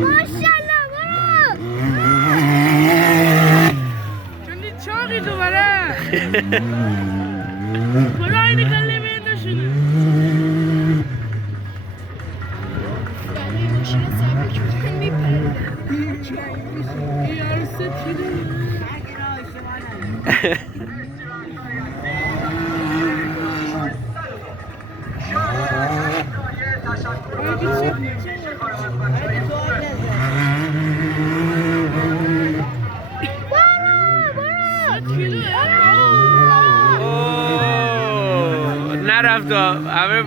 ماشاءالله برو چندی چاقی دوباره برو اینی کلی بیده شده یعنی ماشین سبک من میپره ای عروسه تیده نرفت همه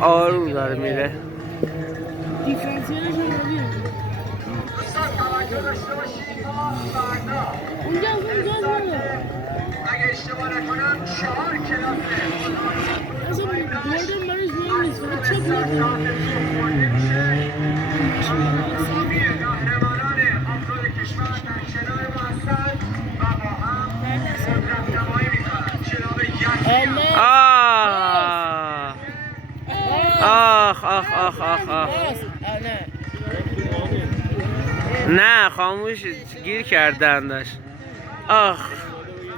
آروم داره میره دیفرانسیلش رو ببین اونجا اصلا گاز نداره اگه اشتباه نکنم 4 کلاسه اصلا بردم برش مهم نیست فقط چه بلد مساوی قهرمانان آفرود کشور در کنار ما هستند و با هم قدرت نمایی میکنند جناب یزدی آخ آخ آخ آخ آخ نه خاموش گیر کردن داشت آخ